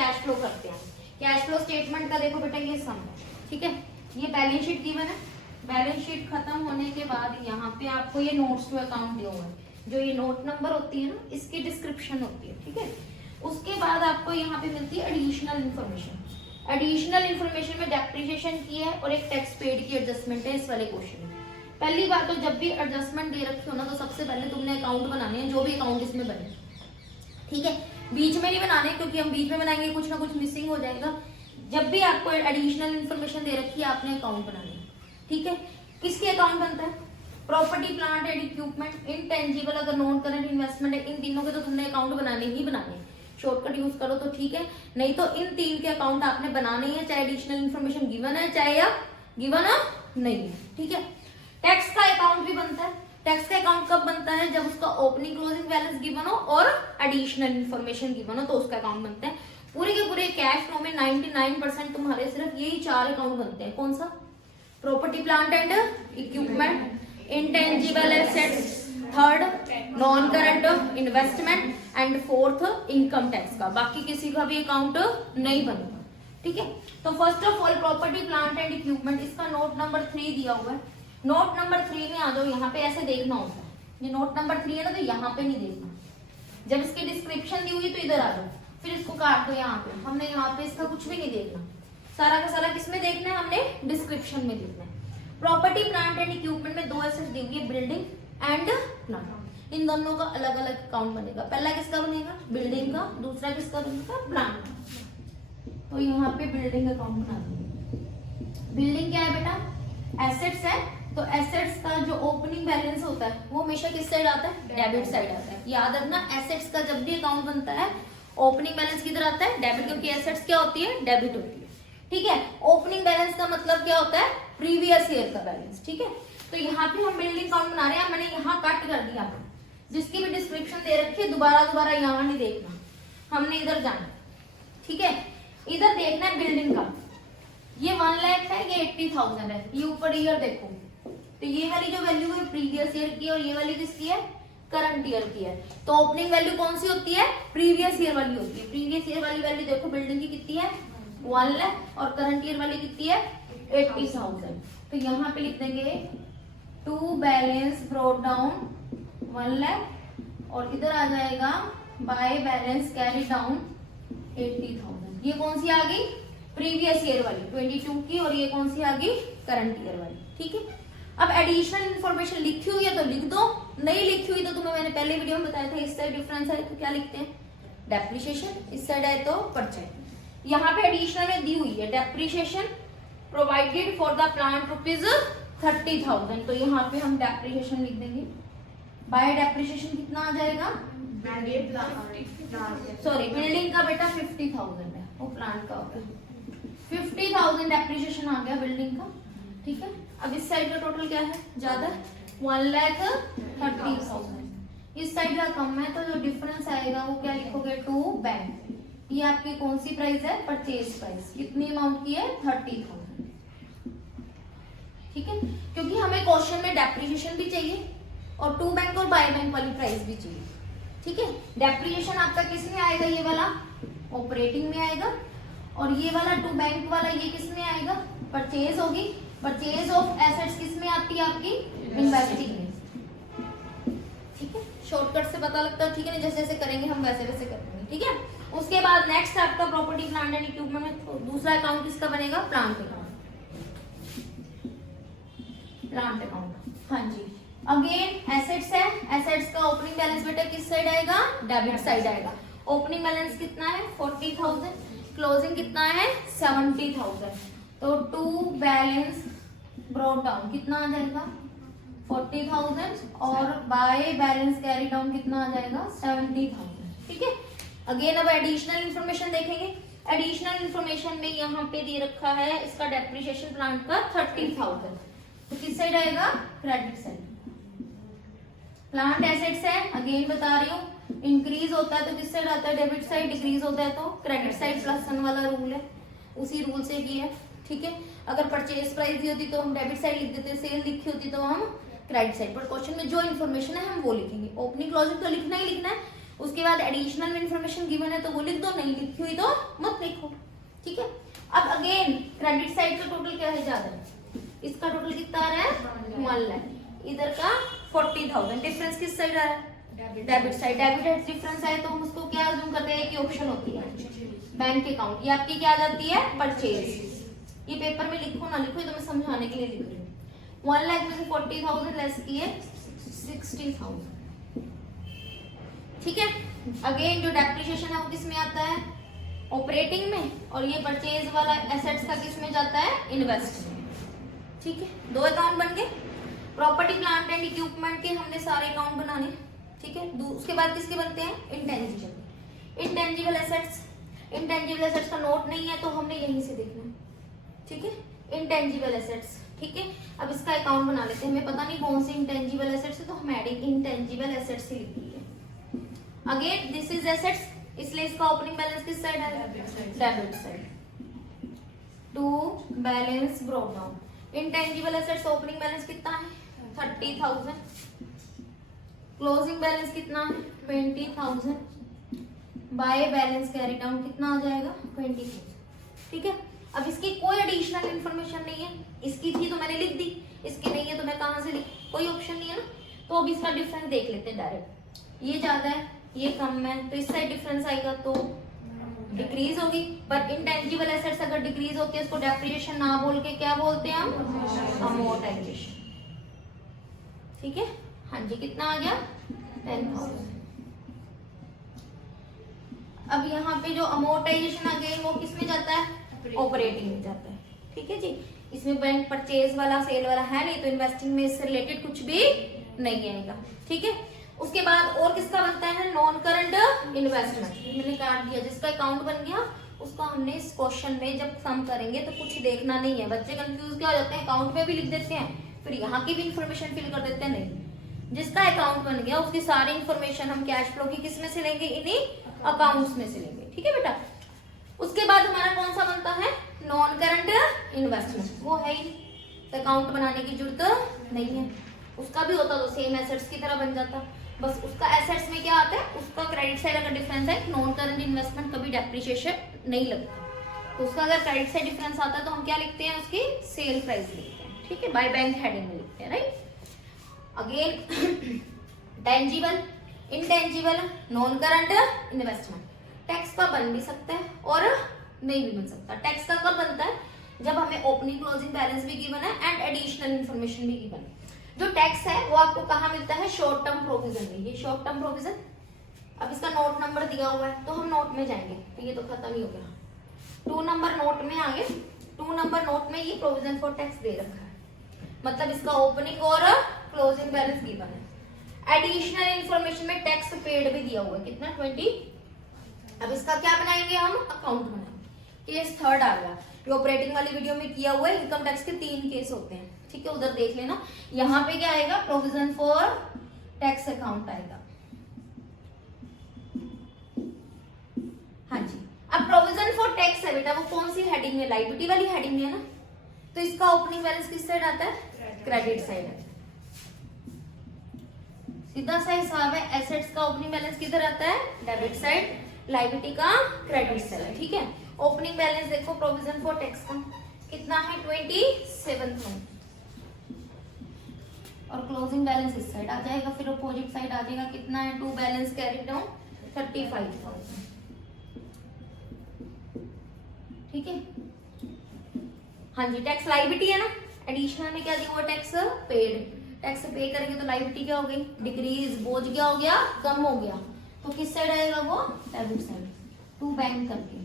Cash flow करते हैं। Cash flow statement का देखो बेटा ये सम है, ठीक है। ये बैलेंस शीट गिवन है, बैलेंस शीट खत्म होने के बाद यहाँ पे आपको ये नोट्स टू अकाउंट दिए हुए हैं, जो ये नोट नंबर होती है ना, इसकी डिस्क्रिप्शन होती है, ठीक है। उसके बाद आपको यहाँ पे मिलती है एडिशनल इन्फॉर्मेशन। एडिशनल इन्फॉर्मेशन में डेप्रिसिएशन की है और एक टैक्स पेड की एडजस्टमेंट है इस वाले क्वेश्चन में। पहली बात तो जब भी एडजस्टमेंट दे रखी हो ना, तो सबसे पहले तुमने अकाउंट बनाने हैं, जो भी अकाउंट इसमें बने, ठीक है। बीच में नहीं बनाने, क्योंकि हम बीच में बनाएंगे कुछ ना कुछ मिसिंग हो जाएगा। जब भी आपको एडिशनल इन्फॉर्मेशन दे रखी है, आपने अकाउंट बनाने, ठीक है। किसके अकाउंट बनता है? Property plant and equipment, intangible अगर नॉन करंट इन्वेस्टमेंट है, इन तीनों के तो तुमने अकाउंट बनाने ही बनाने हैं। शॉर्टकट यूज करो तो ठीक है, नहीं तो इन तीन के अकाउंट आपने बनाने ही है, चाहे एडिशनल इन्फॉर्मेशन गिवन है चाहे या गिवन नहीं है, ठीक है। टैक्स का अकाउंट भी बनता है। टैक्स का अकाउंट कब बनता है? जब उसका ओपनिंग क्लोजिंग बैलेंस गिवन हो और एडिशनल इन्फॉर्मेशन गिवन हो, तो उसका अकाउंट बनता है। पूरे के पूरे कैश फ्लो में 99% तुम्हारे सिर्फ यही 4 अकाउंट बनते हैं। कौन सा? Property plant and equipment, intangible assets, third non current investment and fourth income tax का। बाकी किसी का भी अकाउंट नहीं बनता, ठीक है। तो first of all property plant and equipment, इसका नोट नंबर 3 दिया हुआ है। नोट नंबर 3 में आ जाओ, यहाँ पे ऐसे देखना होता है। ये नोट नंबर 3 है ना, तो यहाँ पे नहीं देखना। जब इसकी डिस्क्रिप्शन दी हुई तो इधर आ जाओ, फिर इसको काट दो यहाँ पे। हमने यहाँ पे इसका कुछ भी नहीं देखना, सारा का सारा किसमें देखना है? हमने डिस्क्रिप्शन में देखना है। प्रॉपर्टी प्लांट एंड इक्विपमेंट में 2 एसेट्स दी हुई है, बिल्डिंग एंड प्लांट। इन दोनों का अलग अलग अकाउंट बनेगा। पहला किसका बनेगा? बिल्डिंग का। दूसरा किसका बनेगा? प्लांट का। तो यहाँ पे बिल्डिंग अकाउंट बना देंगे। बिल्डिंग क्या है बेटा? एसेट्स है। तो एसेट्स का जो ओपनिंग बैलेंस होता है वो हमेशा किस साइड आता है? डेबिट साइड आता है। याद रखना, एसेट्स का जब भी अकाउंट बनता है ओपनिंग बैलेंस किधर आता है? डेबिट, क्योंकि एसेट्स क्या होती है? डेबिट होती है, ठीक है। ओपनिंग बैलेंस का मतलब क्या होता है? प्रीवियस ईयर का बैलेंस, ठीक है। तो यहाँ पे हम बिल्डिंग अकाउंट बना रहे हैं, मैंने यहाँ कट कर दिया। जिसकी भी डिस्क्रिप्शन दे रखी है दोबारा यहाँ नहीं देखना, हमने इधर जाना, ठीक है। इधर देखना है बिल्डिंग का। ये 1 लाख है, ये 80,000 है। ये ऊपर ईयर देखो, तो ये वाली जो वैल्यू है प्रीवियस ईयर की, और ये वाली किसकी है? करंट ईयर की है। तो ओपनिंग वैल्यू कौन सी होती है? प्रीवियस ईयर वाली होती है। प्रीवियस ईयर वाली वैल्यू देखो, बिल्डिंग की कितनी है? 1 लाख, और करंट ईयर वाली कितनी है? 80,000। तो यहाँ पे लिख देंगे to balance brought down 1 lakh, और इधर आ जाएगा बाय बैलेंस कैरी डाउन 80,000। ये कौन सी आ गई? प्रीवियस ईयर वाली 22 की, और ये कौन सी आ गई? करंट ईयर वाली, ठीक है। अब एडिशनल इन्फॉर्मेशन लिखी हुई है तो लिख दो, नहीं लिखी हुई तो तुम्हें मैंने पहले वीडियो में बताया था, इस साइड डिफरेंस है तो क्या लिखते हैं? डेप्रिसिएशन। इस साइड है तो परचेज। यहाँ पे एडिशनल में दी हुई है depreciation provided for the plant rupees 30,000। तो यहाँ पे हम डेप्रिसिएशन लिख देंगे। बाय डेप्रिसिएशन कितना आ जाएगा? सॉरी, बिल्डिंग का बेटा 50,000 है, वो प्लांट का होगा 50,000 डेप्रिसिएशन आ गया बिल्डिंग का, ठीक है। अब इस साइड का टोटल क्या है? ज्यादा 1,30,000। इस साइड का कम है, तो जो डिफरेंस आएगा वो क्या लिखोगे? To bank. ये आपकी कौन सी प्राइस है? Purchase price. कितनी अमाउंट की है? 30,000, ठीक है। क्योंकि हमें क्वेश्चन में डेप्रिसिएशन भी चाहिए और टू बैंक और बाय बैंक वाली प्राइस भी चाहिए, ठीक है। डेप्रिसिएशन आपका किस में आएगा? ये वाला ऑपरेटिंग में आएगा, और ये वाला टू बैंक वाला ये किस में आएगा? परचेज होगी। परचेज ऑफ एसेट्स किस में आती है? आपकी इन्वेस्टिंग में, ठीक है। शॉर्टकट से पता लगता है, ठीक है ना। जैसे जैसे करेंगे हम वैसे वैसे करेंगे, ठीक है। उसके बाद नेक्स्ट आपका प्रॉपर्टी प्लांट एंड इक्विपमेंट में तो दूसरा अकाउंट किसका बनेगा? Plant account. प्लांट अकाउंट, हाँ जी। अगेन एसेट्स है, एसेट्स का ओपनिंग बैलेंस बेटा किस साइड आएगा? डेबिट साइड आएगा। ओपनिंग बैलेंस कितना है? 40,000। क्लोजिंग कितना है? 70,000। तो टू बैलेंस ब्रॉट डाउन कितना आ जाएगा? 40,000, और बाय बैलेंस कैरी डाउन कितना आ जाएगा? 70,000, ठीक है। अगेन अब एडिशनल इन्फॉर्मेशन देखेंगे। एडिशनल इन्फॉर्मेशन में यहाँ पे दे रखा है इसका डेप्रिसिएशन प्लांट का 30,000। तो किस साइड आएगा? Credit side. प्लांट एसेट्स है, अगेन बता रही हूँ, इंक्रीज होता है तो किस साइड आता है? Debit side. डिक्रीज होता है तो क्रेडिट साइड। प्लस सन वाला रूल है, उसी रूल से किया है, ठीक है। अगर परचेज प्राइस दी होती तो हम डेबिट साइड लिख देते, सेल लिखी होती तो हम क्रेडिट साइड। पर क्वेश्चन में जो इन्फॉर्मेशन है हम वो लिखेंगे। ओपनिंग क्लोजिंग तो लिखना ही लिखना है, उसके बाद एडिशनल इन्फॉर्मेशन गिवन है तो वो लिख दो, नहीं लिखी हुई तो मत लिखो, ठीक है। अब अगेन क्रेडिट साइड का टोटल क्या है, ज्यादा है, इसका टोटल कितना आ रहा है 1 लाख, इधर का 40,000, डिफरेंस किस साइड आ रहा है, डेबिट साइड। डेबिट डिफरेंस है तो हम उसको क्या अज्यूम करते हैं कि ऑप्शन होती है बैंक अकाउंट, ये आपकी क्या आ जाती है परचेज। ये पेपर में लिखो ना लिखो, तो मैं समझाने के लिए लिख रही हूँ। 1 लाख में से 40,000 लेस किए 60,000, ठीक है। अगेन जो डेप्रिसिएशन है वो किस में आता है, ऑपरेटिंग में, और ये परचेज वाला एसेट्स का किस में जाता है, इन्वेस्ट में, ठीक है। 2 अकाउंट बन गए। प्रॉपर्टी प्लांट एंड इक्विपमेंट के हमने सारे अकाउंट बनाने, ठीक है। उसके बाद किसके बनते हैं, intangible. Intangible assets, intangible assets का नोट नहीं है तो हमने यहीं से देखना है, ठीक है। इंटेंजिबल एसेट्स, ठीक है। अब इसका अकाउंट बना लेते हैं, हमें पता नहीं कौन सी इंटेंजिबल एसेट्स है तो हम एडिंग इंटेंजिबल एसेट्स ही लिख दिए। अगेन दिस इज एसेट्स, इसलिए इसका ओपनिंग बैलेंस किस साइड है, debit side. To balance brought down, intangible assets opening balance कितना है 30,000, क्लोजिंग बैलेंस कितना है 20,000, बाय बैलेंस कैरी डाउन कितना आ जाएगा 20,000, ठीक है। अब इसकी कोई एडिशनल इन्फॉर्मेशन नहीं है, इसकी थी तो मैंने लिख दी, इसकी नहीं है तो मैं कहां से लिख, कोई ऑप्शन नहीं है ना, तो अब इसका डिफरेंस देख लेते हैं डायरेक्ट। ये ज्यादा है ये कम है तो इस साइड डिफरेंस आएगा तो डिक्रीज होगी, पर इंटेंजिबल एसेट्स अगर डिक्रीज होती है उसको डेप्रिसिएशन ना बोल के क्या बोलते हैं हम, अमोर्टाइजेशन, ठीक है। हाँ जी, कितना आ गया 10,000। अब यहाँ पे जो अमोर्टाइजेशन आ गई वो किस में जाता है, ऑपरेटिंग में जाता है, ठीक है जी। इसमें बैंक परचेज वाला सेल वाला है नहीं तो इन्वेस्टिंग में इससे रिलेटेड कुछ भी नहीं आएगा, ठीक है। उसके बाद और किसका बनता है, नॉन करंट इन्वेस्टमेंट, मैंने काट दिया, जिसका अकाउंट बन गया उसका हमने इस क्वेश्चन में जब सम करेंगे तो कुछ देखना नहीं है। बच्चे कंफ्यूज क्या हो जाते हैं, अकाउंट में भी लिख देते हैं फिर यहाँ की भी इंफॉर्मेशन फिल कर देते हैं, नहीं, जिसका अकाउंट बन गया उसकी सारी इंफॉर्मेशन हम कैश फ्लो की किस में से लेंगे, इन्हीं अकाउंट्स में से लेंगे, ठीक है बेटा। उसके बाद हमारा कौन सा बनता है, नॉन करंट इन्वेस्टमेंट, वो है ही तो अकाउंट बनाने की जरूरत नहीं है, उसका भी होता तो सेम एसेट्स की तरह बन जाता, बस उसका एसेट्स में क्या आता है, उसका क्रेडिट साइड अगर डिफरेंस है, नॉन करंट इन्वेस्टमेंट कभी डेप्रिसिएशन नहीं लगता, तो उसका अगर क्रेडिट साइड डिफरेंस आता है तो हम क्या लिखते हैं, उसकी सेल प्राइस लिखते हैं, ठीक है, बाय बैंक हेडिंग में लिखते हैं, right. Again tangible, intangible, non current investment, tax का बन भी सकता है और नहीं भी बन सकता। टैक्स का कब बनता है, जब हमें ओपनिंग क्लोजिंग बैलेंस भी गिवन है एंड एडिशनल इन्फॉर्मेशन भी गिवन है। जो टैक्स है वो आपको कहाँ मिलता है, शॉर्ट टर्म प्रोविजन में, ये शॉर्ट टर्म प्रोविजन। अब इसका नोट नंबर दिया हुआ है तो हम नोट में जाएंगे, तो ये तो खत्म ही हो गया, 2 नंबर नोट में आगे, 2 नंबर नोट में ये प्रोविजन फॉर टैक्स दे रखा है, मतलब इसका ओपनिंग और क्लोजिंग बैलेंस गिवन है। एडिशनल इन्फॉर्मेशन में टैक्स पेड भी दिया हुआ है, कितना 20। अब इसका क्या बनाएंगे हम, अकाउंट बनाएंगे। केस थर्ड आ गया, ये ऑपरेटिंग वाली वीडियो में किया हुआ है, इनकम टैक्स के 3 केस होते हैं, ठीक है, उधर देख लेना। यहाँ पे क्या आएगा, प्रोविजन फॉर टैक्स अकाउंट आएगा, हाँ जी। अब प्रोविजन फॉर टैक्स है बेटा, वो कौन सी हेडिंग में, लायबिलिटी वाली हेडिंग में है ना, तो इसका ओपनिंग बैलेंस किस साइड आता है, क्रेडिट साइड है, सीधा सा हिसाब है। एसेट्स का ओपनिंग बैलेंस किधर आता है, डेबिट साइड, लायबिलिटी का क्रेडिट साइड, ठीक है। ओपनिंग बैलेंस देखो प्रोविजन फॉर टैक्स का कितना है 27,000 और क्लोजिंग बैलेंस इस साइड आ जाएगा, फिर अपोजिट साइड आ जाएगा, कितना है, टू बैलेंस कैरी डाउन 35,000, ठीक है। हाँ जी, टैक्स लायबिलिटी है ना, एडिशनल में क्या दिया हुआ, टैक्स पेड, टैक्स पे करेंगे तो लायबिलिटी क्या हो गई, डिक्रीज, बोझ क्या हो गया, कम हो गया, तो किस साइड आएगा वो, डेबिट साइड, टू बैंक करके।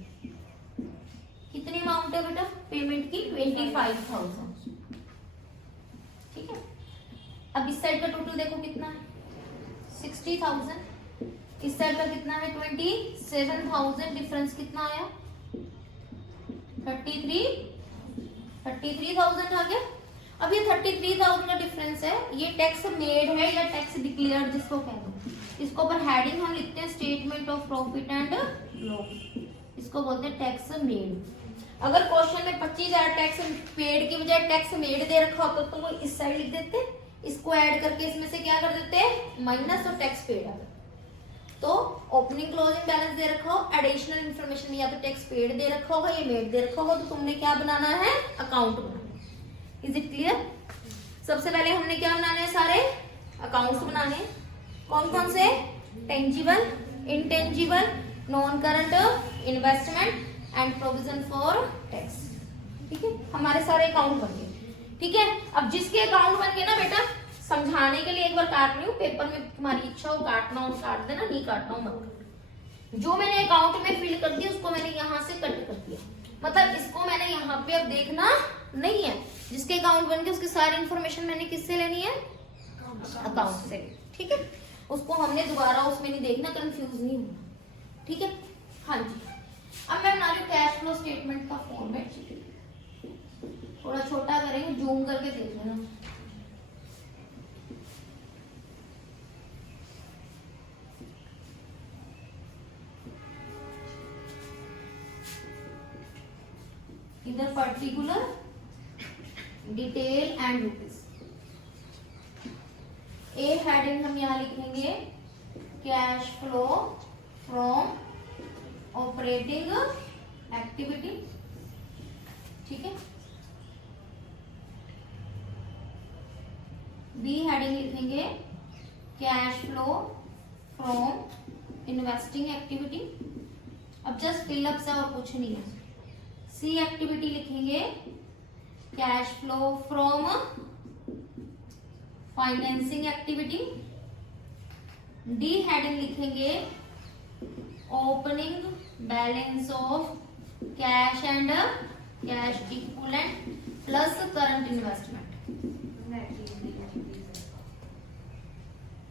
कितनी अमाउंट है बेटा पेमेंट की, 25,000, ठीक है। अब इस साइड का टोटल देखो कितना है 60,000, इस साइड का कितना है 27,000, डिफरेंस कितना आया 33,000 आ गया। अब ये 33,000 का डिफरेंस है, ये टैक्स मेड है या टैक्स डिक्लेयर्ड जिसको कह दो, इसको पर हेडिंग हम लिखते हैं statement of profit and loss, इसको बोलते हैं टैक्स मेड। अगर क्वेश्चन में 25,000 टैक्स पेड की बजाय टैक्स मेड दे रखा होता तो वो इस साइड लिख देते, इसको ऐड करके इसमें से क्या कर देते हैं माइनस और टैक्स पेड आ जाता। तो ओपनिंग क्लोजिंग बैलेंस दे रखा हो, एडिशनल इन्फॉर्मेशन में या तो टैक्स पेड दे रखा होगा या मेड दे रखा होगा, तो तुमने क्या बनाना है, अकाउंट बनाना है। Is it clear? सबसे पहले हमने क्या बनाने हैं, सारे अकाउंट्स बनाने हैं। कौन कौन से? Tangible, intangible, non current investment and provision for tax. ठीक है, हमारे सारे अकाउंट बन गए। ठीक है, अब जिसके अकाउंट बन गए ना बेटा, समझाने के लिए एक बार काट रही हूँ, पेपर में तुम्हारी इच्छा हो काटना हो काट देना, नहीं काटना हो मत। जो मैंने अकाउंट में फिल कर दिया उसको मैंने यहाँ से कट कर दिया, मतलब इसको मैंने यहाँ पे अब देखना नहीं है। जिसके अकाउंट बन गए उसकी सारी इंफॉर्मेशन मैंने किससे लेनी है, अकाउंट से। ठीक है, उसको हमने दोबारा उसमें नहीं देखना, कंफ्यूज नहीं होना। ठीक है, हाँ जी। अब मैं बना रही हूँ कैश फ्लो स्टेटमेंट का फॉर्मेट, थोड़ा छोटा करेंगे, जूम करके देख लेना। इधर particular, detail and rupees. A heading हम यहां लिखेंगे cash flow from operating activity. ठीक है, बी हेडिंग लिखेंगे cash flow from investing activity. अब जस्ट फिलअप से और कुछ नहीं है। सी एक्टिविटी लिखेंगे cash flow from financing activity. D heading लिखेंगे opening balance of cash and cash equivalent plus current investment.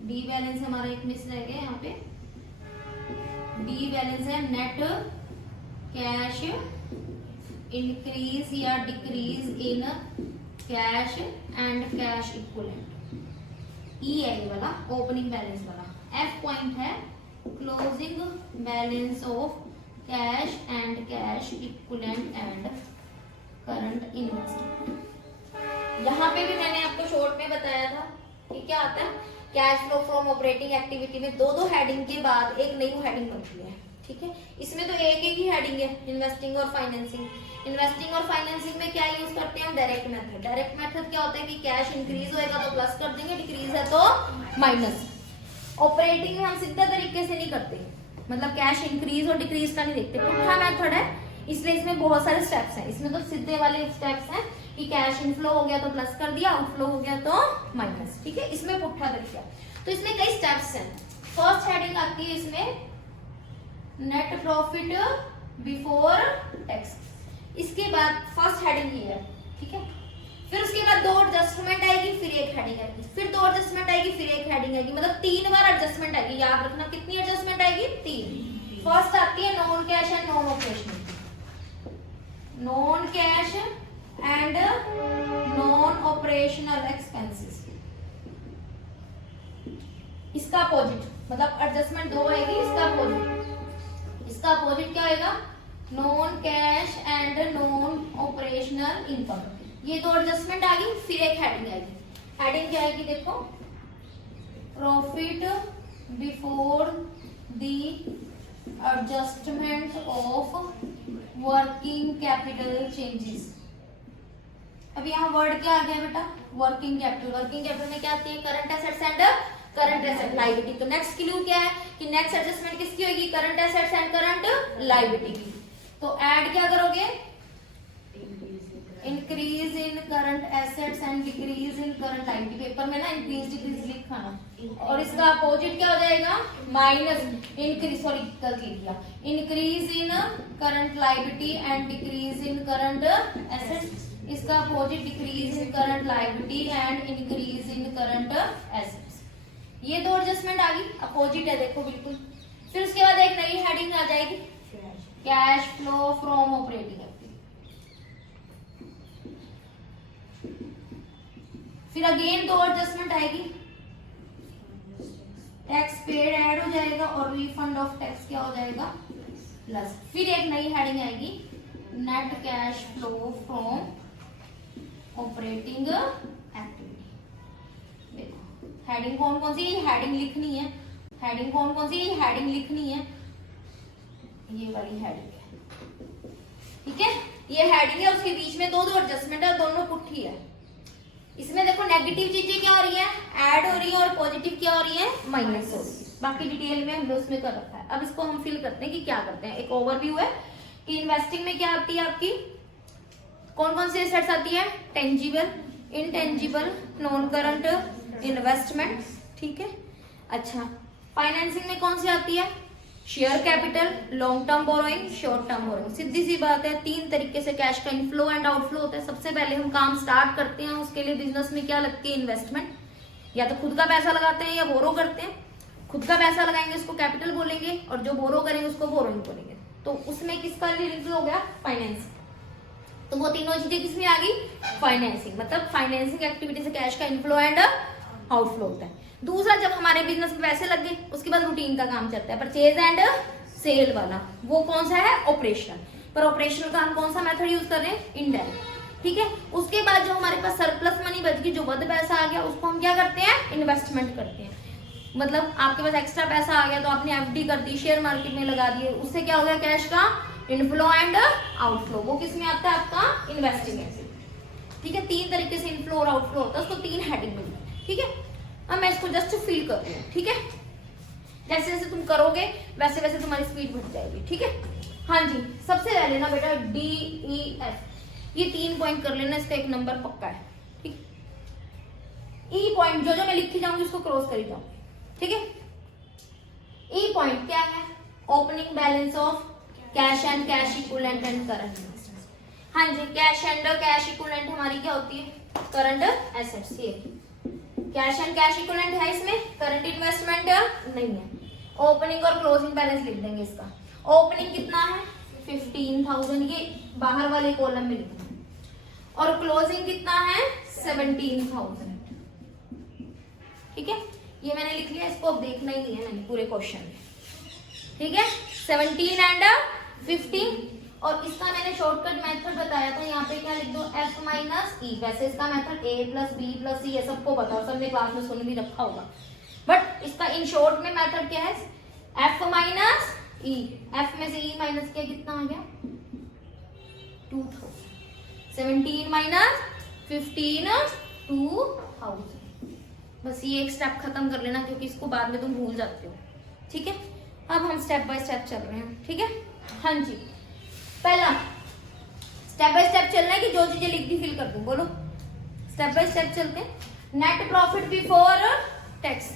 D balance हमारा एक मिस रह गया यहाँ पे। डी बैलेंस है नेट कैश इंक्रीज या decrease in cash and cash equivalent. E है ये वाला ओपनिंग बैलेंस वाला। एफ पॉइंट है closing balance of cash and cash equivalent and current investment. यहाँ पे भी मैंने आपको शॉर्ट में बताया था कि क्या आता है, cash flow from operating activity में दो दो हेडिंग के बाद एक नई हेडिंग बनती है। ठीक है, इसमें तो एक ही हेडिंग है, इन्वेस्टिंग और फाइनेंसिंग। इन्वेस्टिंग और फाइनेंसिंग में क्या यूज करते हैं हम, डायरेक्ट मेथड। डायरेक्ट मेथड क्या होता है कि कैश इंक्रीज होएगा तो प्लस कर देंगे, डिक्रीज है तो माइनस। ऑपरेटिंग में हम सीधा तरीके से नहीं करते, मतलब कैश इंक्रीज और डिक्रीज का नहीं देखते, पुट्ठा मेथड है, इसलिए इसमें बहुत सारे स्टेप्स हैं। इसमें तो सीधे वाले स्टेप्स हैं कि कैश इनफ्लो हो गया तो प्लस कर दिया, आउटफ्लो हो गया तो माइनस। ठीक है, इसमें पुट्ठा तरीका। तो इसमें कई स्टेप्स हैं। फर्स्ट हेडिंग आती है इसमें नेट प्रॉफिट बिफोर टैक्स। इसके बाद फर्स्ट हेडिंग ये है। ठीक है, फिर उसके बाद दो एडजस्टमेंट आएगी, फिर एक हेडिंग आएगी, फिर दो एडजस्टमेंट आएगी, फिर एक हेडिंग आएगी, मतलब 3 बार एडजस्टमेंट आएगी। याद रखना कितनी एडजस्टमेंट आएगी, 3। फर्स्ट आती है non cash and non operational. Non cash and non operational expenses, इसका अपोजिट, मतलब एडजस्टमेंट दो आएगी, इसका अपोजिट। इसका अपोजिट क्या आएगा, non cash and non operational income. ये दो एडजस्टमेंट आ गई, फिर एक हेडिंग आएगी। हेडिंग क्या आएगी देखो, profit before the adjustment of working capital changes. अब यहाँ वर्ड क्या आ गया बेटा, वर्किंग कैपिटल। वर्किंग कैपिटल में क्या आती है, current assets and current asset liability. तो नेक्स्ट क्लू क्या है कि नेक्स्ट एडजस्टमेंट किसकी होगी, current assets and current liability की। तो ऐड क्या करोगे, increase in current assets and decrease in current liability. Paper में ना इंक्रीज डिक्रीज लिखा ना, और इसका अपोजिट क्या हो जाएगा, माइनस इंक्रीज, सॉरी गलत लिख दिया, increase in current liability and decrease in current assets. इसका opposite decrease in current liability and increase in current assets. ये दो एडजस्टमेंट आ गई, अपोजिट है देखो बिल्कुल। फिर उसके बाद एक नई हेडिंग आ जाएगी, cash flow from operating activity. फिर अगेन दो एडजस्टमेंट आएगी, टैक्स पेड ऐड हो जाएगा और रिफंड ऑफ टैक्स क्या हो जाएगा, प्लस। फिर एक नई हेडिंग आएगी, net cash flow from operating activity. देखो हेडिंग कौन कौन सी, हेडिंग लिखनी है। हेडिंग कौन कौन सी, हेडिंग लिखनी है, ये वाली हेडिंग है, ठीक है, ये हेडिंग है, उसके बीच में दो एडजस्टमेंट है, दोनों पुट्ठी है। इसमें देखो नेगेटिव चीजें क्या हो रही है, ऐड हो रही है, और पॉजिटिव क्या हो रही है, माइनस हो रही है। बाकी डिटेल में हमने उसमें कर रखा है। अब इसको हम फिल करते हैं कि क्या करते हैं। एक ओवरव्यू है कि इन्वेस्टिंग में क्या आती है आपकी, कौन कौन सी एसेट्स आती है, tangible, intangible, non current investment, ठीक है। अच्छा, फाइनेंसिंग में कौन सी आती है, share capital, long term borrowing, short term borrowing. सीधी सी बात है, तीन तरीके से कैश का इनफ्लो एंड आउटफ्लो होता है। सबसे पहले हम काम स्टार्ट करते हैं, उसके लिए बिजनेस में क्या लगती है, इन्वेस्टमेंट। या तो खुद का पैसा लगाते हैं या बोरो करते हैं। खुद का पैसा लगाएंगे उसको कैपिटल बोलेंगे, और जो बोरो करेंगे उसको बोरोइंग बोलेंगे। तो उसमें किसका रिलीज हो गया, फाइनेंस। तो वो तीनों चीजें किसमें आ गई, फाइनेंसिंग। मतलब फाइनेंसिंग एक्टिविटी से कैश का इनफ्लो एंड आउटफ्लो होता है। दूसरा, जब हमारे बिजनेस में पैसे लग गए, उसके बाद रूटीन का काम चलता है, परचेज एंड सेल वाला। वो कौन सा है, ऑपरेशनल। पर ऑपरेशनल का हम कौन सा मेथड यूज कर रहे हैं, इनडायरेक्ट, ठीक है। उसके बाद जो हमारे पास सरप्लस मनी बच गई, जो बद पैसा आ गया, उसको हम क्या करते हैं, इन्वेस्टमेंट करते हैं। मतलब आपके पास एक्स्ट्रा पैसा आ गया तो आपने एफडी कर दी, शेयर मार्केट में लगा दिए, उससे क्या हो गया, कैश का इनफ्लो एंड आउटफ्लो। वो किस में आता है, आपका इन्वेस्टिंग है, ठीक है। तीन तरीके से इनफ्लो और आउटफ्लो होता है, उसको तीन हेडिंग मिली, ठीक है। अब मैं इसको जस्ट फिल कर रही हूँ, ठीक है। जैसे जैसे तुम करोगे वैसे वैसे तुम्हारी स्पीड बढ़ जाएगी, ठीक है। हाँ जी, सबसे पहले ना बेटा DEF, ये 3 पॉइंट कर लेना, इसका 1 नंबर पक्का है, ठीक। ई पॉइंट जो जो मैं लिखी जाऊंगी उसको क्रॉस करी जाऊंगी, ठीक है। ई पॉइंट क्या है, opening balance of cash and cash equivalent and current. हाँ जी, कैश एंड कैश इक्विवेलेंट हमारी क्या होती है, करंट एसेट्स। ये कैश एंड कैश इक्विवेलेंट है, इसमें करंट इन्वेस्टमेंट नहीं है। ओपनिंग और क्लोजिंग बैलेंस लिख देंगे इसका। ओपनिंग कितना है, 15,000, ये बाहर वाले कॉलम में लिखना है, और क्लोजिंग कितना है, 17,000, ठीक है। ये मैंने लिख लिया, इसको अब देखना ही नहीं है मैंने पूरे क्वेश्चन में, ठीक है। 17 एंड 15, और इसका मैंने शॉर्टकट मेथड बताया था, यहाँ पे क्या लिख दो, F माइनस E। वैसे इसका method A plus B plus C, ये सबको पता है, सबने क्लास में सुन भी रखा होगा, बट इसका इन शॉर्ट में मेथड क्या है, F माइनस E। F में से E माइनस किया, कितना आ गया, 2000। 17 माइनस 15, 2000। बस ये एक स्टेप खत्म कर लेना, क्योंकि इसको बाद में तुम भूल जाते हो, ठीक है। अब हम स्टेप बाय स्टेप चल रहे हैं, ठीक है। हाँ जी, पहला स्टेप बाय स्टेप चलना है कि जो चीजें लिख दी फिल कर दूं, बोलो। स्टेप बाय स्टेप चलते हैं। नेट प्रॉफिट बिफोर टैक्स,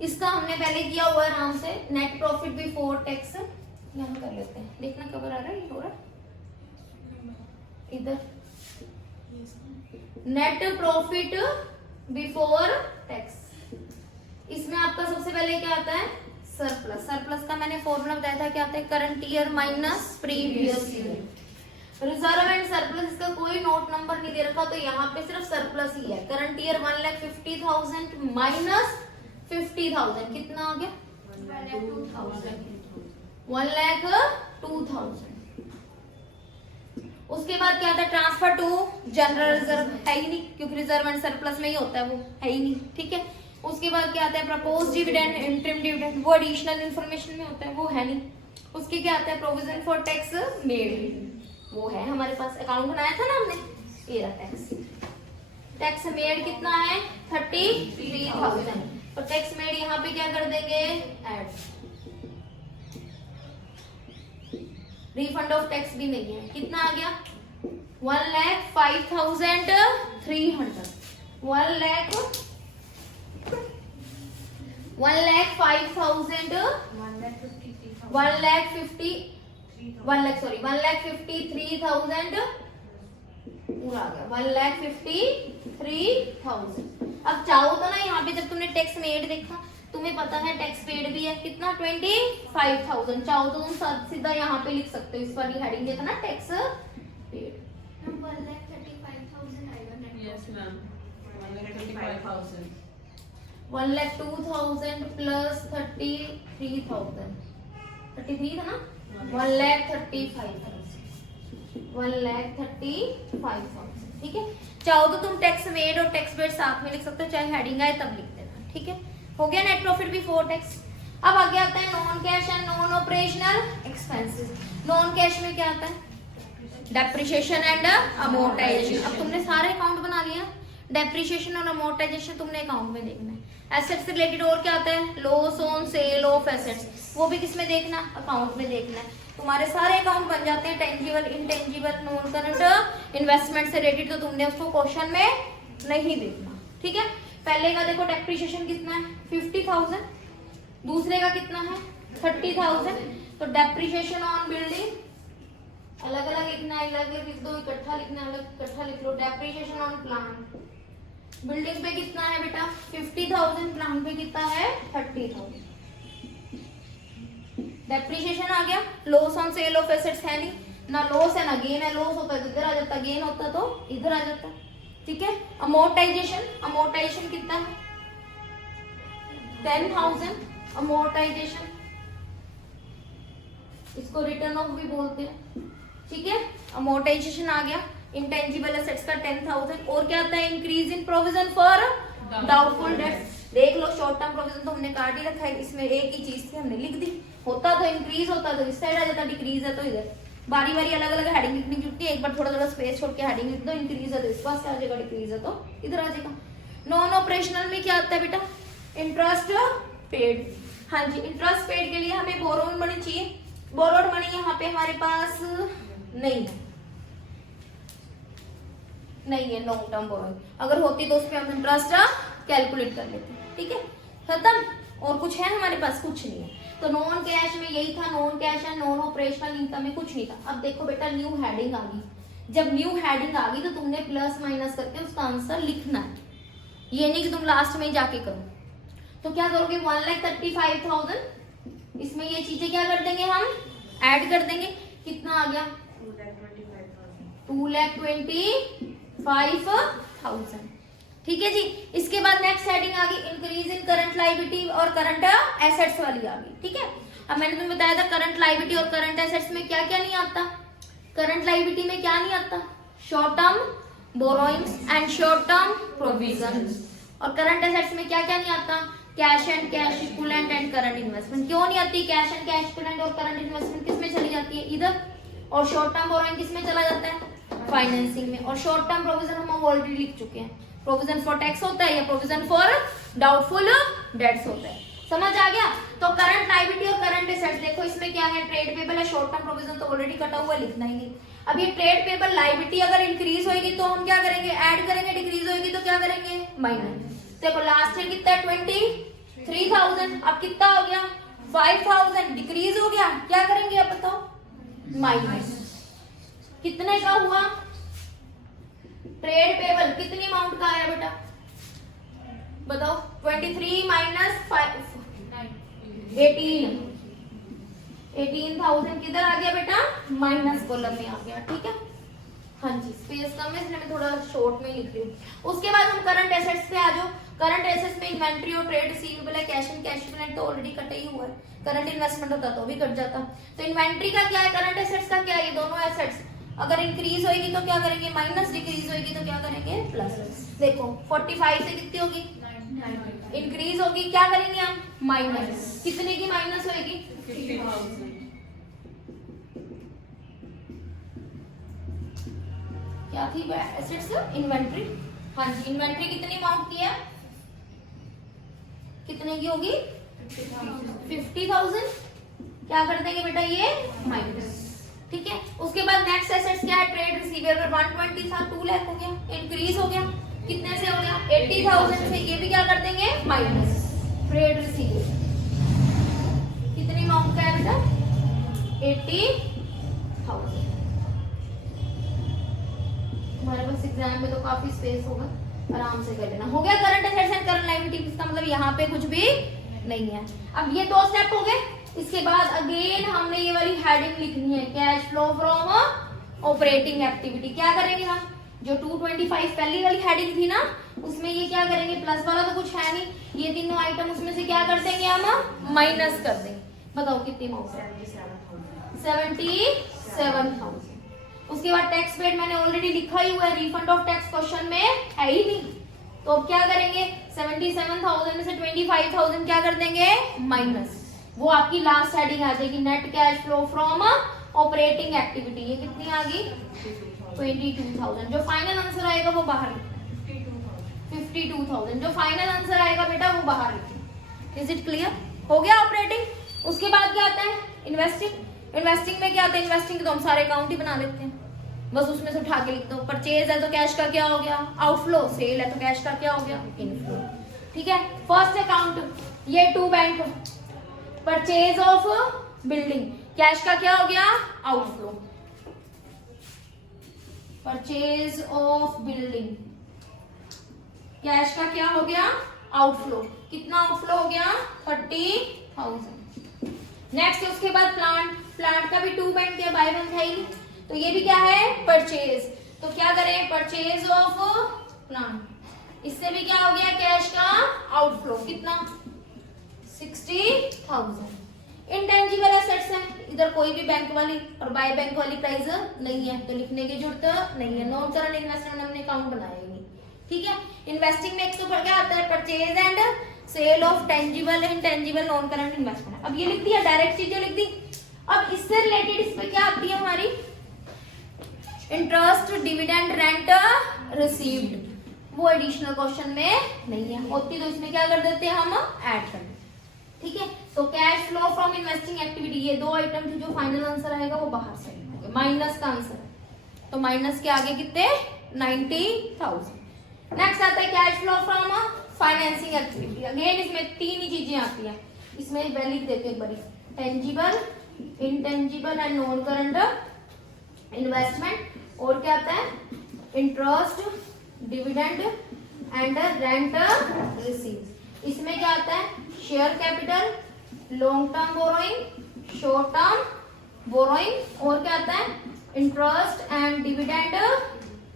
इसका हमने पहले किया हुआ है आराम से। नेट प्रॉफिट बिफोर टैक्स यहाँ कर लेते हैं, देखना कवर आ रहा है, ये हो रहा है इधर। नेट प्रॉफिट बिफोर टैक्स, इसमें आपका सबसे पहले क्या आता है, सरप्लस। सरप्लस का मैंने फॉर्मूला बताया था, क्या आता है, current year minus previous year. Reserve and surplus, इसका कोई नोट नंबर नहीं दे रखा, तो यहाँ पे सिर्फ सरप्लस ही है। करंट ईयर 1,50,000 माइनस 50,000, कितना आ गया, 1,02,000। उसके बाद क्या था, ट्रांसफर टू जनरल रिजर्व, है ही नहीं, क्योंकि रिजर्व एंड सरप्लस में ही होता है, वो है ही नहीं, ठीक है। उसके बाद क्या आता है, प्रपोज डिविडेंड, इंटरिम डिविडेंड, वो एडिशनल इन्फॉर्मेशन में होता है, वो है नहीं। उसके क्या आता है, प्रोविजन फॉर टैक्स मेड, वो है हमारे पास, अकाउंट बनाया था ना हमने, ये रहा टैक्स। टैक्स मेड कितना है, 33,000। तो टैक्स मेड यहाँ पे क्या कर देंगे, ऐड। रिफंड ऑफ टैक्स भी नहीं है, कितना आ गया, 1,05,300। 1,53,000 पूरा आ गया, 1,53,000। अब चाहो तो ना, यहाँ पे जब तुमने टैक्स मेड देखा, तुम्हें पता है टैक्स पेड भी है, कितना, 25,000। चाहो तो तुम सीधा यहाँ पे लिख सकते हो, इस वाली हेडिंग देखा ना, टैक्स पेड। 1,35,000 आएगा नेट। Yes ma'am, 1,35,000। 1,02,000 प्लस 33,000, 33 था ना, 1,35,000, 1,35,000, ठीक है। चाहो तो तुम टैक्स मेड और टैक्स पेड साथ में लिख सकते हो, चाहे हेडिंग आए तब लिख देना, ठीक है। हो गया नेट प्रॉफिट बिफोर टैक्स। अब आगे आता है non cash and non operational expenses. Non cash में क्या आता है? Depreciation and amortisation. अब तुमने सारे अकाउंट बना लिया, डेप्रिसिएशन और अमोर्टाइजेशन तुमने अकाउंट में देखना है। एसेट्स से रिलेटेड और क्या आता है? Loss on sale of assets, वो भी किस में देखना? अकाउंट में देखना है। तुम्हारे सारे अकाउंट बन जाते हैं tangible, intangible, non current, investment से रिलेटेड, तो तुमने उसको क्वेश्चन में नहीं देखना, ठीक है। पहले का देखो डेप्रिसिएशन कितना है? 50,000। दूसरे का कितना है? 30,000। तो डेप्रिसिएशन ऑन बिल्डिंग अलग अलग लिखना है, अलग अलग लिख दो, इकट्ठा लिखना है, अलग इकट्ठा लिख लो। डेप्रिसिएशन ऑन प्लांट, बिल्डिंग पे कितना है बेटा? 50,000, प्लांट पे कितना है? 30,000। डेप्रिसिएशन आ गया। Loss on sale of assets है नहीं, ना लॉस है ना गेन है। लॉस होता तो इधर आ जाता, गेन होता तो इधर आ जाता, ठीक है। अमोर्टाइजेशन, अमोर्टाइजेशन कितना है? 10,000 अमोर्टाइजेशन, इसको रिटर्न ऑफ भी बोलते हैं, ठीक है। अमोर्टाइजेशन आ गया। इंटेंजिबल एसेट्स का 10,000। और क्या आता है? Increase in provision for doubtful debts. देख लो शॉर्ट टर्म प्रोविजन तो हमने काट ही रखा है, इसमें एक ही चीज थी हमने लिख दी। होता तो इंक्रीज होता तो इस साइड आ जाता, डिक्रीज है तो इधर। बारी बारी अलग अलग हेडिंग लिखनी जुटती है, एक बार थोड़ा थोड़ा स्पेस छोड़ के हेडिंग लिख दो। इंक्रीज है तो इस पास आ जाएगा, डिक्रीज है तो इधर आ जाएगा। नॉन ऑपरेशनल में क्या आता है बेटा? Interest paid. हाँ जी, इंटरेस्ट पेड के लिए हमें बोरोन मनी चाहिए। बोरोड मनी यहाँ पे हमारे पास नहीं है लॉन्ग टर्म बोरोइंग। अगर होती तो उस पर हम इंटरेस्ट कैलकुलेट कर लेते, ठीक है। खत्म। और कुछ है हमारे पास? कुछ नहीं है। तो नॉन कैश में यही था, non cash and non operational income में कुछ नहीं था। अब देखो बेटा न्यू हेडिंग आ गई। जब न्यू हेडिंग आ गई तो तुमने प्लस माइनस करके उसका आंसर लिखना है, ये नहीं कि तुम लास्ट में जाके करो। तो क्या करोगे? 1,35,000, इसमें ये चीजें क्या कर देंगे? हम ऐड कर देंगे। कितना आ गया? 2,25,000, ठीक है जी। इसके बाद नेक्स्ट हेडिंग आ गई इंक्रीज इन करंट लायबिलिटी और करंट एसेट्स वाली आ गई, ठीक है। अब मैंने तुम्हें बताया था करंट लायबिलिटी और करंट एसेट्स में क्या क्या नहीं आता। करंट लायबिलिटी में क्या नहीं आता? Short term borrowings and short term provisions. और करंट एसेट्स में क्या क्या नहीं आता? Cash and cash equivalent and current investment. क्यों नहीं आती? कैश एंड कैश इक्विवेलेंट और करंट इन्वेस्टमेंट किस में चली जाती है? इधर। और शॉर्ट टर्म बोरोइंग किस में चला जाता है? फाइनेंसिंग में। और शॉर्ट टर्म प्रोविजन हम ऑलरेडी लिख चुके हैं, प्रोविजन फॉर टैक्स होता है या प्रोविजन फॉर डाउटफुल डेट्स होता है। समझ आ गया? तो करंट लायबिलिटी और करंट एसेट्स देखो इसमें क्या है? ट्रेड पेबल है, शॉर्ट टर्म प्रोविजन तो ऑलरेडी कटा हुआ लिखना ही नहीं। अब ये ट्रेड पेबल लायबिलिटी अगर इंक्रीज होगी तो हम क्या करेंगे? ऐड करेंगे। डिक्रीज होगी तो क्या करेंगे? माइनस। देखो लास्ट ईयर कितना है? 23,000। अब कितना हो गया? 5,000। डिक्रीज हो गया, क्या करेंगे अब बताओ? माइनस। कितने का हुआ? ट्रेड पेबल कितनी अमाउंट का आया बेटा? बताओ। 23 माइनस 18,000 किधर आ गया बेटा? माइनस कॉलम में आ गया, ठीक है। हाँ जी, स्पेस कम है इसलिए मैं थोड़ा शॉर्ट में लिख रही हूँ। उसके बाद हम करंट एसेट्स पे आ जाओ। करंट एसेट्स में इन्वेंट्री और ट्रेड रिसीवेबल है, कैश एंड कैश इक्विवेलेंट तो ऑलरेडी कटा ही हुआ है। करंट इन्वेस्टमेंट होता तो भी कट जाता। तो इन्वेंट्री का क्या है? करंट एसेट्स का क्या है? ये दोनों एसेट्स अगर इंक्रीज होगी तो क्या करेंगे? माइनस। डिक्रीज होगी तो क्या करेंगे? प्लस। देखो 45 से कितनी होगी? इंक्रीज होगी, क्या करेंगे हम? माइनस। कितने की माइनस होगी? 50,000। क्या थी एसेट्स? इन्वेंट्री। हाँ जी, इन्वेंट्री कितनी अमाउंट की है? कितने की होगी? 50,000। क्या कर देंगे बेटा? ये माइनस, ठीक है। उसके बाद नेक्स्ट एसेट्स क्या है? ट्रेड रिसीवेबल 120 था, 2 लाख हो गया, इंक्रीज हो गया। कितने से हो गया? 80,000 से। ये भी क्या कर देंगे? माइनस। ट्रेड रिसीवेबल कितनी अमाउंट का है बेटा? 80,000। हमारे पास एग्जाम में तो काफी स्पेस होगा, आराम से कर लेना। हो गया current assets and current liability. इसका मतलब यहाँ पे कुछ भी नहीं है। अब ये 2 स्टेप हो गए। इसके बाद अगेन हमने ये वाली हेडिंग लिखनी है, cash flow from operating activity. क्या करेंगे हम? जो 225 पहली वाली हेडिंग थी ना, उसमें ये क्या करेंगे? प्लस वाला तो कुछ है नहीं, ये तीनों आइटम उसमें से क्या कर देंगे हम? माइनस कर देंगे। बताओ कितनी अमाउंट? 77,000। उसके बाद टैक्स पेड मैंने ऑलरेडी लिखा ही हुआ है, रिफंड ऑफ टैक्स क्वेश्चन में है ही नहीं। तो अब क्या करेंगे? 77,000 में से 25,000 क्या कर देंगे? माइनस। वो आपकी लास्ट हेडिंग आ जाएगी, net cash flow from operating activity. ये कितनी आ गई? 22,000। जो फाइनल आंसर आएगा वो बाहर लिखें, 52,000। जो फाइनल आंसर आएगा बेटा वो बाहर लिखें। Is it clear? हो गया ऑपरेटिंग। उसके बाद क्या आता है? इन्वेस्टिंग। इन्वेस्टिंग में क्या आता है? इन्वेस्टिंग तो हम सारे अकाउंट ही बना लेते हैं, बस उसमें से उठा के लिख दो। परचेज है तो कैश का क्या हो गया? आउटफ्लो। सेल है तो कैश का क्या हो गया? इनफ्लो। ठीक है। फर्स्ट अकाउंट ये to bank, purchase of building, cash का क्या हो गया? Outflow. Purchase of building, cash का क्या हो गया? आउटफ्लो। कितना आउटफ्लो हो गया? 30,000। नेक्स्ट उसके बाद प्लांट। प्लांट का भी टू बैंक है, बाय वन था ही, तो ये भी क्या है? परचेज। तो क्या करें? Purchase of plant. इससे भी क्या हो गया? कैश का आउटफ्लो। कितना? 60,000। इंटेंजिबल एसेट्स है, इधर कोई भी बैंक वाली और बाय बैंक वाली प्राइस नहीं है, तो लिखने की जरूरत नहीं है। नॉन करंट इन्वेस्टमेंट हमने अकाउंट बनाया ही नहीं। ठीक है। इन्वेस्टिंग में एक तो क्या आता है? Purchase and sale of tangible intangible non current investment. अब ये लिख दिया, डायरेक्ट चीजें लिख दी। अब इससे रिलेटेड इस पे क्या आती है हमारी? Interest, dividend, rent received. वो एडिशनल क्वेश्चन में नहीं है, होती तो इसमें क्या कर देते हैं हम? ऐड कर देते। ठीक है। तो cash flow from investing activity, ये दो आइटम थे, जो फाइनल आंसर आएगा वो बाहर से आएगा, माइनस का आंसर है। तो माइनस के आगे कितने? 90,000। नेक्स्ट आता है cash flow from financing activity. Again इसमें तीन ही चीजें आती हैं, इसमें वैल्यू देते हैं बड़ी, tangible, intangible and non current investment. और क्या आता है? Interest, dividend and rent receive. इसमें क्या आता है? Share capital, long term borrowing, short term borrowing, और क्या आता है? Interest and dividend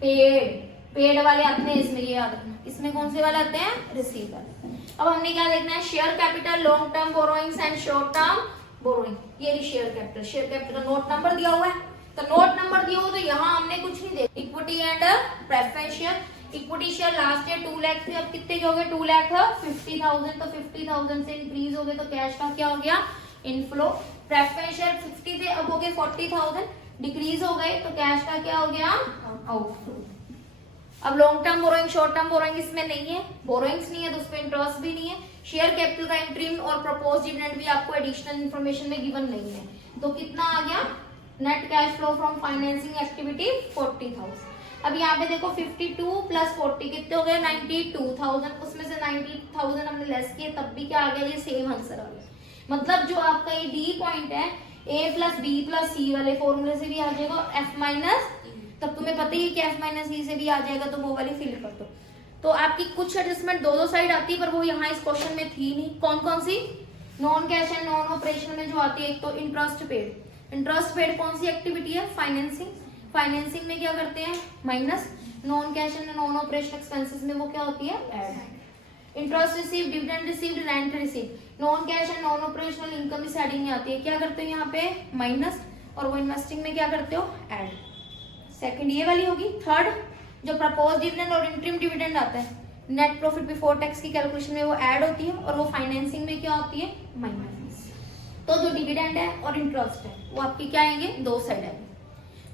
paid. Paid वाले आते हैं इसमें, ये याद रखना। इसमें कौन से वाले आते हैं? रिसीव वाले। अब हमने क्या देखना है? Share capital, long term borrowings and short term borrowing. ये रही share capital. Share capital note number दिया हुआ है, तो नोट नंबर दिया हो तो यहाँ हमने कुछ नहीं देखा। Equity and preference share. Equity share last year 2 lakh थे, अब कितने हो गए? 2 लाख 50,000। तो 50,000 से इंक्रीज हो गए, तो कैश का क्या हो गया? इनफ्लो। प्रेफरेंस शेयर 50 थे, अब हो गए 40,000, डिक्रीज हो गए, तो कैश का क्या हो गया? आउटफ्लो। अब long term borrowing, short term borrowing इसमें नहीं है, बोरोइंग्स नहीं है तो उस पर इंटरेस्ट भी नहीं है। शेयर कैपिटल का इंट्रीम और प्रपोज डिविडेंड भी आपको एडिशनल इन्फॉर्मेशन में गिवन नहीं है, तो कितना आ गया? Net cash flow from financing activity 40,000। अब यहाँ पे देखो 52 प्लस 40 कितने हो गए? 92,000। उसमें से 90,000 हमने लेस किए, तब भी क्या आ गया? ये सेम आंसर आ गया। मतलब जो आपका ये डी पॉइंट है, ए प्लस बी प्लस सी वाले फॉर्मूले से भी आ जाएगा, एफ माइनस, तब तुम्हें पता ही है कि एफ माइनस ई से भी आ जाएगा, तो वो वाली फिल कर दो। तो आपकी कुछ एडजस्टमेंट दो साइड आती है, पर वो यहाँ इस क्वेश्चन में थी नहीं। कौन कौन सी? Non cash and non operation में जो आती है, एक तो इंटरेस्ट पेड। इंटरेस्ट पेड कौन सी एक्टिविटी है? फाइनेंसिंग। फाइनेंसिंग में क्या करते हैं? Minus. Non cash and non operation expenses में वो क्या होती है? Add. Interest receive, dividend receive, rent receive. Non cash and non operational income इस हेडिंग में आती है, क्या करते हो यहाँ पे? माइनस। और वो इन्वेस्टिंग में क्या करते हो? ऐड। सेकंड ये वाली होगी। थर्ड जो प्रपोज डिविडेंड और इंटरिम डिविडेंड आता है, नेट प्रॉफिट बिफोर टैक्स की कैलकुलेशन में वो ऐड होती है, और वो फाइनेंसिंग में क्या होती है? माइनस। तो जो डिविडेंड है और इंटरेस्ट है वो आपकी क्या आएंगे? दो साइड आएंगे।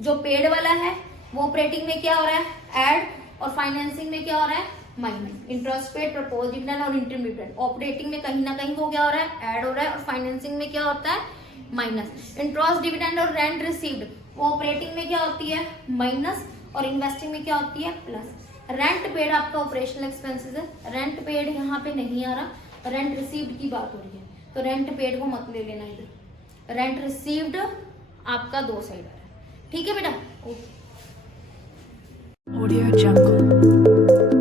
जो पेड वाला है वो ऑपरेटिंग में क्या हो रहा है? ऐड। और फाइनेंसिंग में क्या हो रहा है? Minus. Interest paid, propose dividend और इंटरिम डिविडेंड ऑपरेटिंग में कहीं ना कहीं वो क्या हो रहा है? ऐड हो रहा है, और फाइनेंसिंग में क्या होता है? माइनस। इंटरेस्ट डिविडेंड और रेंट रिसीव्ड वो ऑपरेटिंग में क्या होती है? माइनस, और इन्वेस्टिंग में क्या होती है? प्लस। रेंट पेड आपका ऑपरेशनल एक्सपेंसेस है, रेंट पेड यहाँ पे नहीं आ रहा, रेंट रिसीव्ड की बात हो रही है, तो रेंट पेड को मत ले लेना इधर, रेंट रिसीव्ड आपका दो साइड आ रहा है। ठीक है बेटा? Audio Jungle.